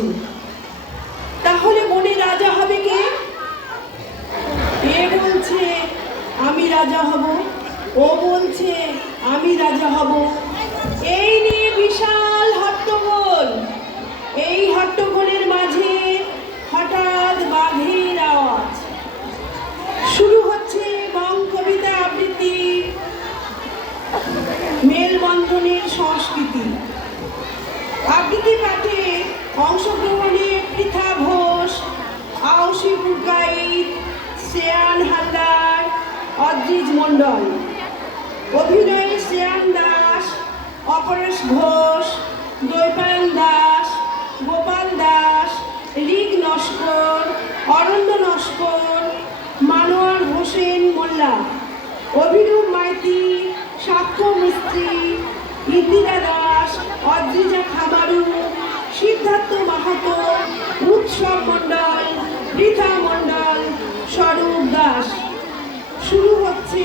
বলছে, তাহলে বনে রাজা হবে কে? এ বলছে আমি রাজা হব, ও বলছে আমি রাজা হব। এই নিয়ে বিশাল হট্টগোল। এই হট্টগোলের মাঝে হঠাৎ বাঘের আওয়াজ। শুরু হচ্ছে বং কবিতা আবৃত্তি, মেলবন্ধনের সংস্কৃতি। আবৃত্তি পাঠে অংশগ্রহণে পৃথা ঘোষ, আউশি পুরকাইত, শ্রেয়ান হালদার, অদ্রিজ মণ্ডল। অভিনয়ে শ্রেয়ান দাস, অপরেশ ঘোষ, দৈপায়ন দাস, গোপাল দাস, ঋক নস্কর, অরণ্য নস্কর, মানোয়ার হোসেন মোল্লা, অভিরূপ মাইতি, সাক্ষ্য মিস্ত্রি, ইন্দিরা দাস, অদ্রিজা খামারু, সিদ্ধার্থ মাহাতো, উৎসব মণ্ডল, পৃথা মণ্ডল, স্বরূপ দাস। শুরু হচ্ছে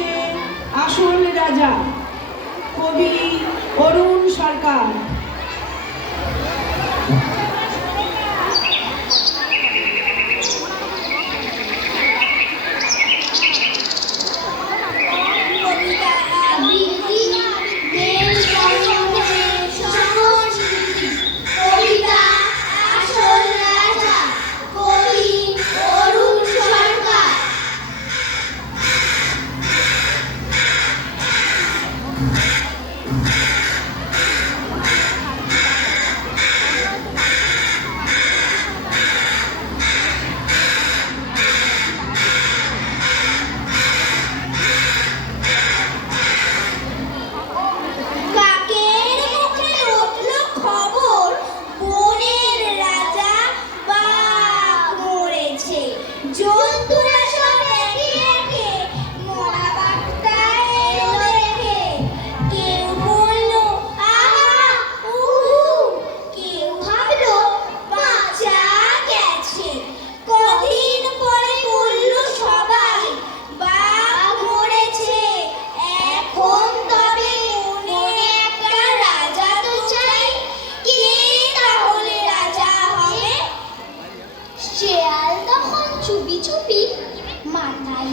আসল রাজা, কবি অরুণ সরকার। চুপি চুপি মাথায়